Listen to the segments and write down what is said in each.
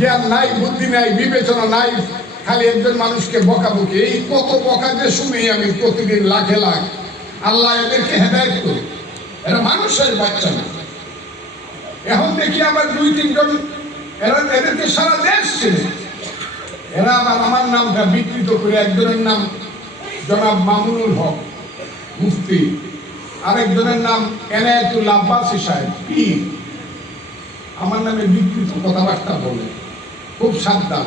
জ্ঞান নাই, বুদ্ধি নাই, বিবেচনা নাই, খালি একজন মানুষকে বকাবকি। এই কত বকা যে শুনি আমি প্রতিদিন লাখে লাখ। আল্লাহ এদেরকে হেদায়েত করে, এরা মানুষের বাচ্চা না। এখন দেখি আবার 2-3 জন এদেরকে সারা দেশ ছিল, এরা আবার আমার নামটা বিকৃত করে, একজনের নাম জনাব মামুনুল হক মুফতি, আরেকজনের নাম এনায়েতুল আব্বাসী সাহেব পীর, আমার নামে বিকৃত কথাবার্তা বলে। খুব সাবধান,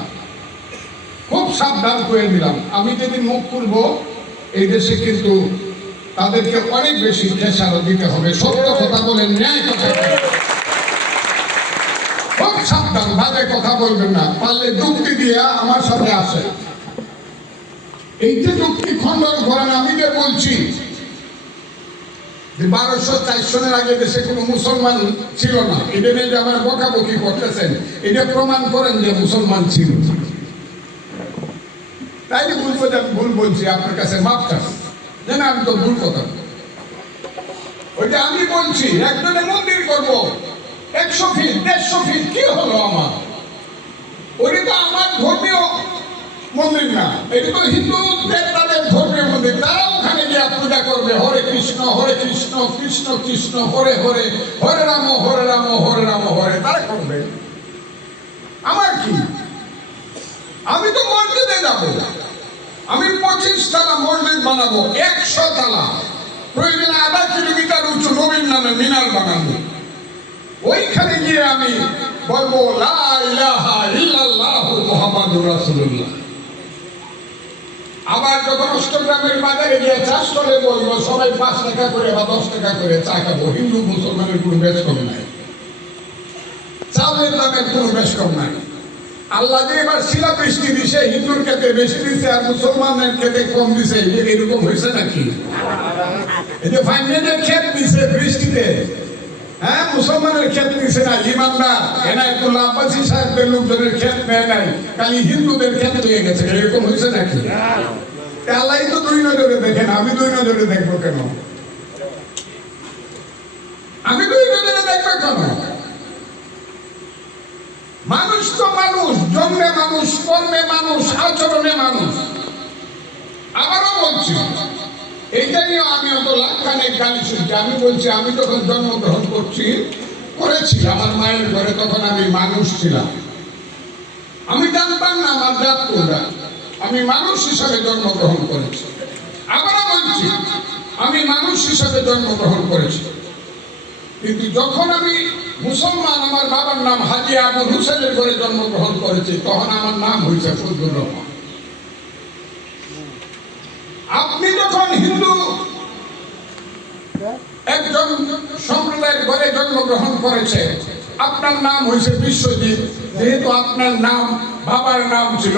খুব সাবধান করে দিলাম। আমি যেদিন মুখ খুলব এই দেশে কিন্তু তাদেরকে অনেক বেশি খেসারত দিতে হবে। সত্য কথা বলেন, ন্যায় কথা বলেন, খুব সাবধান, বাজে কথা বলবেন না। পারলে যুক্তি দিয়ে আমার সাথে আসে। এই যে যুক্তি খণ্ডন করেন, আমি যে বলছি যে 1204 সনের আগে দেশে কোনো মুসলমান ছিল না, এটা নিয়ে যে আমার বকাবকি করতেছেন, এটা প্রমাণ করেন যে মুসলমান ছিল। তাই বলবো যে আমি ভুল বলছি, আপনার কাছে মাপ চাচ্ছি, যে না আমি তো ভুল কথা। ওই যে আমি বলছি একজনে মন্দির করবো 100 ফিট 150 ফিট, কি হলো আমার? ওইটা তো আমার ধর্মীয় মন্দির না, এটা তো হিন্দুদের তাদের ধর্মীয় মন্দির। তারা ওখানে গিয়ে পূজা করবে হরে কৃষ্ণ কৃষ্ণ কৃষ্ণ হরে হরে, হরে রাম হরে রাম হরে রাম হরে, তারা করবে। আমার কি? আমি তো মসজিদে যাব, আমি 25 তলা মসজিদ বানাবো, 100 তলা, প্রয়োজনে 1/2 কিলোমিটার উঁচু নবীর নামে মিনার বানাবো। ওইখানে গিয়ে আমি বলবো লা ইলাহা ইল্লাল্লাহু মুহাম্মাদুর রাসূলুল্লাহ। আবার যখন অষ্টগ্রামের বাজারে গিয়ে চা স্টলে বলবো সবাই 5 টাকা করে বা 10 টাকা করে চা খাবো। হিন্দু মুসলমানের কোনো বেশ কম নাই, চাউলের দামের কোনো বেশ কম নাই। আল্লাহ যে এবার শিলা বৃষ্টি দিছে, হিন্দুর ক্ষেত্রে বেশি দিছে আর মুসলমানের ক্ষেত্রে কম দিছে, এরকম হয়েছে নাকি? এই যে ফাইনালের ক্ষেত দিছে বৃষ্টিতে, হ্যাঁ, মুসলমানের ক্ষেত দিছে না, ইমানদার এনায়েতুল আব্বাসী সাহেবের লোকজনের ক্ষেত নেয় নাই, খালি হিন্দুদের ক্ষেত হয়ে গেছে, এরকম হয়েছে নাকি? আল্লাহ তো 2 নজরে দেখেন, আমি 2 নজরে দেখবো কেন? আমি 2 নজরে দেখবো কেন? মানুষ তো মানুষ, জন্মে মানুষ, কর্মে মানুষ, আচরণে মানুষ। আবারও বলছি, এইটা নিয়ে আমি অত লাখখানেক গালি শুনছি। আমি বলছি আমি যখন জন্মগ্রহণ করেছি আমার মায়ের ঘরে, তখন আমি মানুষ ছিলাম। আমি জানতাম না আমার জাত কোনটা, আমি মানুষ হিসাবে জন্মগ্রহণ করেছি। আবারও বলছি আমি মানুষ হিসাবে জন্মগ্রহণ করেছি, কিন্তু যখন আমি মুসলমান, আমার বাবার নাম হাজী আবুল হুসেনের ঘরে জন্মগ্রহণ করেছি, তখন আমার নাম হয়েছে ফজলুর রহমান। আপনি যখন হিন্দু একজন সম্প্রদায়ের ঘরে জন্মগ্রহণ করেছে, আপনার নাম হয়েছে বিশ্বজিৎ, যেহেতু আপনার নাম বাবার নাম ছিল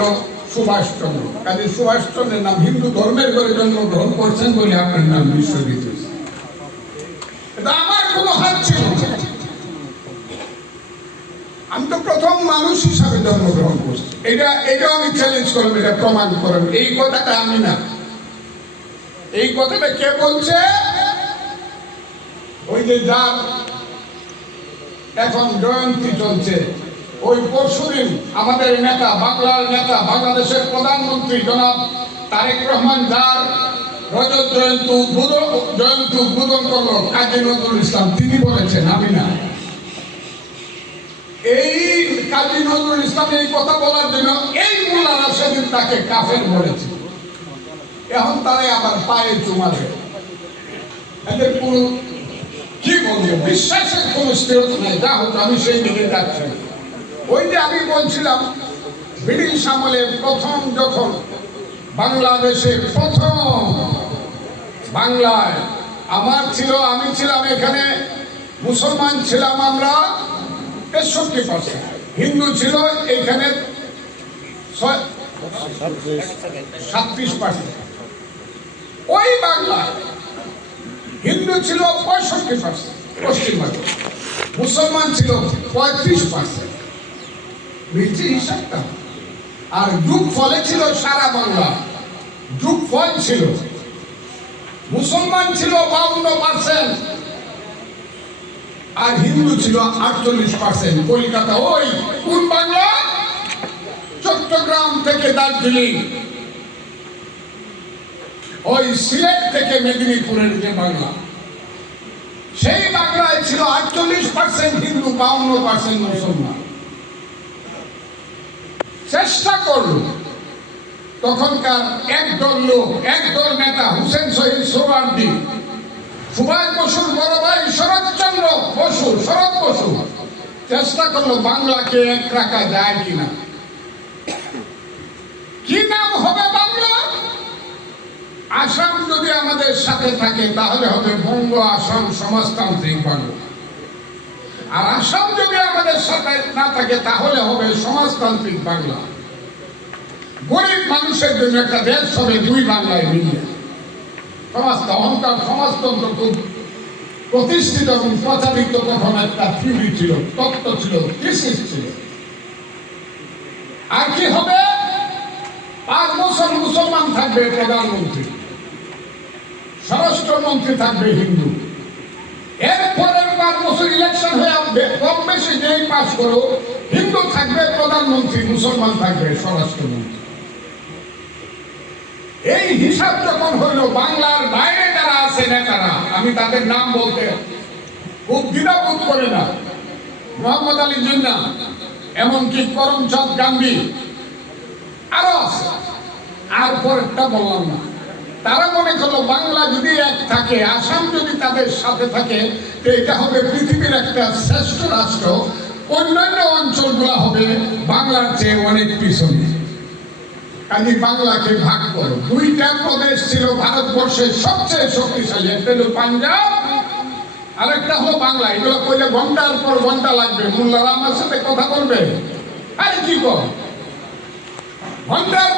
সুভাষচন্দ্র, কাজে সুভাষচন্দ্রের নাম, হিন্দু ধর্মের ঘরে জন্মগ্রহণ করছেন বলে আপনার নাম বিশ্বজিৎ হয়েছে। এটা আমার কোনো হাত ছিল না। আমি তো প্রথম মানুষ হিসাবে জন্মগ্রহণ করছি। এটা আমি চ্যালেঞ্জ করব, এটা প্রমাণ করব। এই কথাটা আমি না, এই কথাটা কে বলছে? ওই যে যার এখন জয়ন্তী চলছে, ওই পরশুদিন আমাদের নেতা, বাংলার নেতা, বাংলাদেশের প্রধানমন্ত্রী জনাব তারেক রহমান, যার রজত জয়ন্তী উদ্বোধন করলো কাজী নজরুল ইসলাম, তিনি বলেছেন, আমি না। এই কাজী নজরুল ইসলাম এই কথা বলার জন্য এই মোল্লারা সেদিন তাকে কাফের বলেছে। এখন তারাই আবার পায়ে চুমা দেয়। এদের কোনো কি বলবো, বিশ্বাসের কোন স্থিরতা নাই। যা হোক, আমি সেই দিকে যাচ্ছি। ওই যে আমি বলছিলাম, ব্রিটিশ আমলে প্রথম যখন বাংলাদেশে বাংলায় আমার ছিল, আমি ছিলাম এখানে, মুসলমান ছিলাম আমরা 63%, হিন্দু ছিল এইখানে 37%। ওই বাংলায় হিন্দু ছিল 65%, পশ্চিমবঙ্গে মুসলমান ছিল 35%, মিলছে হিসাবটা। আর যুগ ফলে ছিল সারা বাংলা, যুগ ফল ছিল মুসলমান ছিল 52% আর হিন্দু ছিল 48%। কলকাতা ওই কোন বাংলা? থেকে দার্জিলিং, ওই সিলেট থেকে মেদিনীপুরের যে বাংলা, সেই বাংলায় ছিল 48% হিন্দু, 52% মুসলমান। চেষ্টা করল তখনকার একদল লোক, একদল নেতা, হুসেন শহীদ সোহরাওয়ার্দী, সুভাষ বসুর বড় ভাই শরৎচন্দ্র বসু, শরৎ বসু চেষ্টা করলো বাংলাকে এক রাখা যায় কিনা। কি নাম হবে বাংলা? আসাম যদি আমাদের সাথে থাকে তাহলে হবে বঙ্গ আসাম সমাজতান্ত্রিক বাংলা, আর আসাম যদি আমাদের সাথে না থাকে তাহলে হবে সমাজতান্ত্রিক বাংলা। গরিব মানুষের জন্য একটা দেশ হবে দুই বাংলায় মিলিয়ে। অহংকার সমাজতন্ত্র খুব প্রতিষ্ঠিত এবং প্রচারিত তখন একটা থিওরি ছিল, তত্ত্ব ছিল, থিসিস ছিল। আর কি হবে? 5 বছর মুসলমান থাকবে প্রধানমন্ত্রী, স্বরাষ্ট্রমন্ত্রী থাকবে হিন্দু। এরপরের 5 বছর ইলেকশন হয়ে কম বেশি যেই পাস করো, হিন্দু থাকবে প্রধানমন্ত্রী, মুসলমান থাকবে স্বরাষ্ট্রমন্ত্রী। এই হিসাব যখন হইল, বাংলার বাইরে যারা আছে নেতারা, আমি তাদের নাম বলতে খুব দ্বিধাবোধ করে না, মোহাম্মদ আলী জিন্নাহ, এমনকি করমচাঁদ গান্ধী, আরো আছে, আর পরেরটা বললাম না। তারা মনে করলো বাংলা যদি এক থাকে, আসাম যদি তাদের সাথে থাকে, তো এটা হবে পৃথিবীর একটা শ্রেষ্ঠ রাষ্ট্র, অন্যান্য অঞ্চলগুলো হবে বাংলার চেয়ে অনেক পিছনে। কাজে বাংলাকে ভাগ করো। 2টা প্রদেশ ছিল ভারতবর্ষের সবচেয়ে শক্তিশালী, একটা হলো পাঞ্জাব, আরেকটা হলো বাংলা। এগুলো কইলে ঘন্টার পর ঘন্টা লাগবে, মোল্লারা আমার সাথে কথা বলবে, আরে কি কর, ঘন্টার